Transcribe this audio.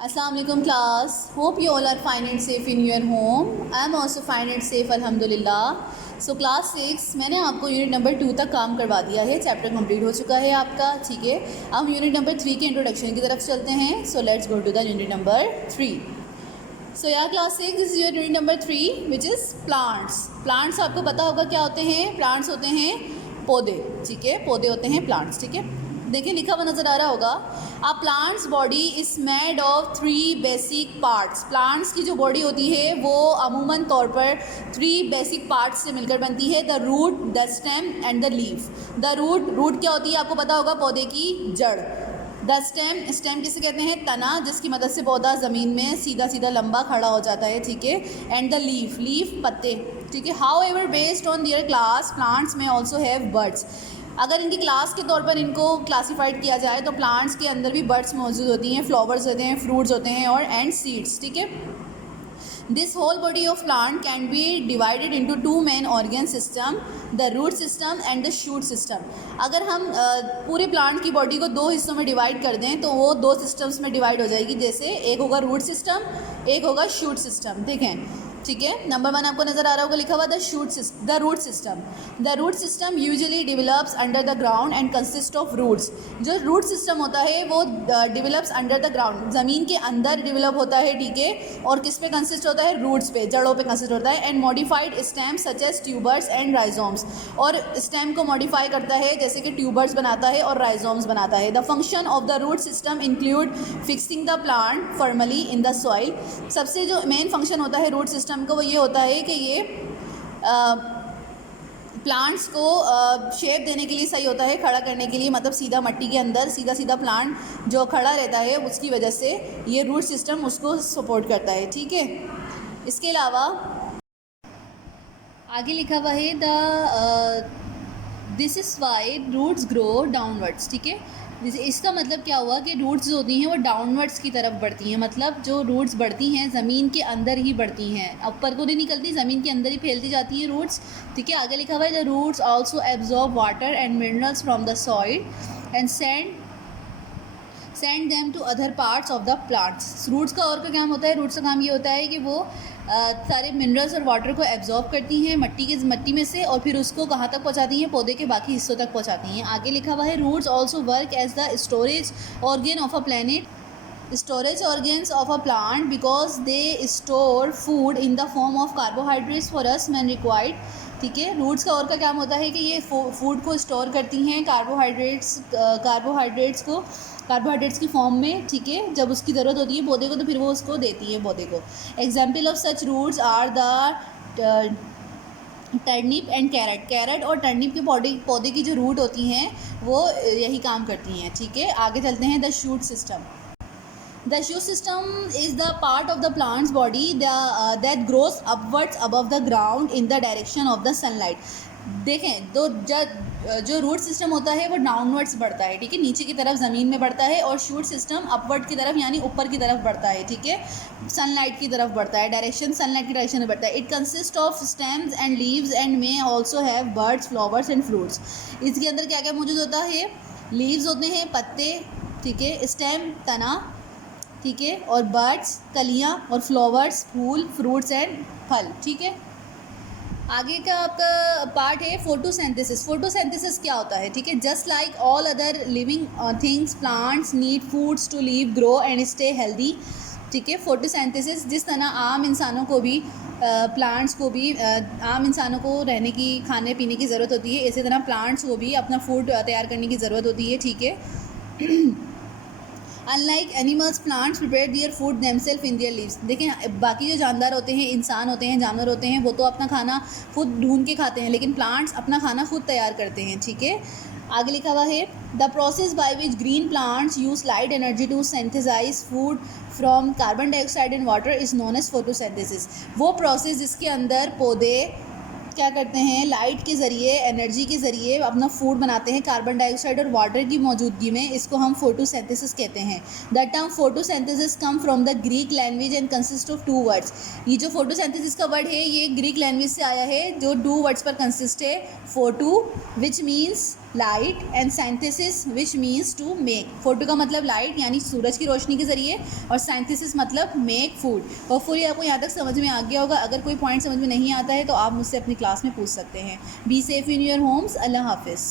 Assalamu alaikum class. Hope you all are fine and safe in your home. I am also fine and safe alhamdulillah. So class 6 मैंने आपको unit number 2 तक काम करवा दिया है. Chapter complete हो चुका है आपका. ठीक है, अब हम यूनिट नंबर 3 के इंट्रोडक्शन की तरफ चलते हैं. So let's go to the unit number 3. So या class 6 this is your unit number 3 which is plants. Plants आपको पता होगा क्या होते हैं. प्लांट्स होते हैं पौधे. ठीक है, पौधे होते हैं प्लांट्स. ठीक है, देखिए लिखा हुआ नज़र आ रहा होगा. A plants body is made of 3 basic parts. Plants की जो बॉडी होती है वो अमूमन तौर पर 3 बेसिक पार्ट्स से मिलकर बनती है. The root, the stem and the leaf. The root क्या होती है आपको पता होगा, पौधे की जड़. द स्टेम किसे कहते हैं, तना, जिसकी मदद से पौधा ज़मीन में सीधा सीधा लंबा खड़ा हो जाता है. ठीक है, एंड द लीफ पत्ते. ठीक है, however based on their class plants में ऑल्सो हैव बर्ड्स. अगर इनकी क्लास के तौर पर इनको क्लासीफाइड किया जाए तो प्लांट्स के अंदर भी बर्ड्स मौजूद होती हैं, फ्लावर्स होते हैं, फ्रूट्स होते हैं और एंड सीड्स. ठीक है, this whole body of plant can be divided into 2 main organ system, the root system and the shoot system. अगर हम पूरे प्लांट की बॉडी को 2 हिस्सों में डिवाइड कर दें तो वो 2 सिस्टम्स में डिवाइड हो जाएगी. जैसे एक होगा रूट सिस्टम, एक होगा शूट सिस्टम. देखें, ठीक है, नंबर 1 आपको नज़र आ रहा होगा लिखा हुआ the root system. The root system usually develops under the ground and consist of roots. जो रूट सिस्टम होता है वो डिवेलप्स अंडर द ग्राउंड, ज़मीन के अंदर डिवेलप होता है. ठीक है, और किस पे कंसिस्ट होता है, रूट्स पे, जड़ों पे कंसिस्ट होता है. And modified stem such as tubers and rhizomes. और स्टेम को मॉडिफाई करता है जैसे कि ट्यूबर्स बनाता है और राइजोम्स बनाता है. The function of the root system include fixing the plant firmly in the soil. सबसे जो मेन फंक्शन होता है रूट सिस्टम को वो ये होता है कि ये प्लांट्स को शेप देने के लिए सही होता है, खड़ा करने के लिए, मतलब सीधा मट्टी के अंदर सीधा सीधा प्लांट जो खड़ा रहता है उसकी वजह से ये रूट सिस्टम उसको सपोर्ट करता है. ठीक है, इसके अलावा आगे लिखा हुआ है this is why roots grow downwards. ठीक है, इसका मतलब क्या हुआ कि रूट्स जो होती हैं वो डाउनवर्ड्स की तरफ बढ़ती हैं. मतलब जो रूट्स बढ़ती हैं ज़मीन के अंदर ही बढ़ती हैं, ऊपर को नहीं निकलती, ज़मीन के अंदर ही फैलती जाती हैं रूट्स. ठीक है, आगे लिखा हुआ है the roots also absorb water and minerals from the soil and send them to other parts of the plants. Roots का और का काम होता है, रूट्स का काम ये होता है कि वो सारे मिनरल्स और वाटर को एब्जॉर्ब करती हैं मट्टी में से और फिर उसको कहाँ तक पहुँचाती हैं, पौधे के बाकी हिस्सों तक पहुँचाती हैं. आगे लिखा हुआ है roots also work as the storage organ of a plant because they store food in the form of carbohydrates for us man required. ठीक है, रूट्स का और का काम होता है कि ये फूड को स्टोर करती हैं कार्बोहाइड्रेट्स की फॉर्म में. ठीक है, जब उसकी ज़रूरत होती है पौधे को तो फिर वो उसको देती है पौधे को. Example of such roots are the turnip and carrot और टर्निप के पौधे की जो रूट होती हैं वो यही काम करती हैं. ठीक है, आगे चलते हैं. The shoot system. The shoot system is the part of the plant's body that grows upwards above the ground in the direction of the sunlight. देखें तो जो रूट सिस्टम होता है वो डाउनवर्ड्स बढ़ता है. ठीक है, नीचे की तरफ ज़मीन में बढ़ता है और शूट सिस्टम अपवर्ड की तरफ यानी ऊपर की तरफ बढ़ता है. ठीक है, सनलाइट की तरफ बढ़ता है, सनलाइट की डायरेक्शन में बढ़ता है. It consist of stems and leaves and may also have birds, flowers and fruits. इसके अंदर क्या क्या मौजूद होता है, लीव्स होते हैं, पत्ते. ठीक है, स्टेम तना. ठीक है, और बर्ड्स कलियाँ, और फ्लावर्स फूल, फ्रूट्स एंड फल. ठीक है, आगे का आपका पार्ट है फोटोसिंथेसिस. फोटोसिंथेसिस क्या होता है, ठीक है, just like all other living things plants need foods to live, grow and stay healthy. ठीक है, फोटोसिंथेसिस जिस तरह आम इंसानों को भी प्लांट्स को भी आम इंसानों को रहने की, खाने पीने की ज़रूरत होती है, इसी तरह प्लांट्स को भी अपना फूड तैयार करने की ज़रूरत होती है. ठीक है, unlike animals plants prepare their food themselves in their leaves. देखें, बाकी जो जानदार होते हैं, इंसान होते हैं, जानवर होते हैं, वो तो अपना खाना खुद ढूंढ के खाते हैं, लेकिन प्लांट्स अपना खाना खुद तैयार करते हैं. ठीक है, आगे लिखा हुआ है the process by which green plants use light energy to synthesize food from carbon dioxide and water is known as photosynthesis. वो प्रोसेस जिसके अंदर पौधे क्या करते हैं, लाइट के ज़रिए, एनर्जी के ज़रिए अपना फूड बनाते हैं कार्बन डाइऑक्साइड और वाटर की मौजूदगी में, इसको हम फोटोसिंथेसिस कहते हैं. The term photosynthesis come from the Greek language and consist of 2 words. ये जो फोटोसिंथेसिस का वर्ड है ये ग्रीक लैंग्वेज से आया है जो 2 वर्ड्स पर कंसिस्ट है. Photo which means light and synthesis which means to make. Photo का मतलब लाइट यानी सूरज की रोशनी के ज़रिए, और साइंथिसिस मतलब मेक फूड। होपफुली आपको यहाँ तक समझ में आ गया होगा। अगर कोई पॉइंट समझ में नहीं आता है तो आप मुझसे अपनी क्लास में पूछ सकते हैं। Be safe in your homes. अल्लाह हाफिज़।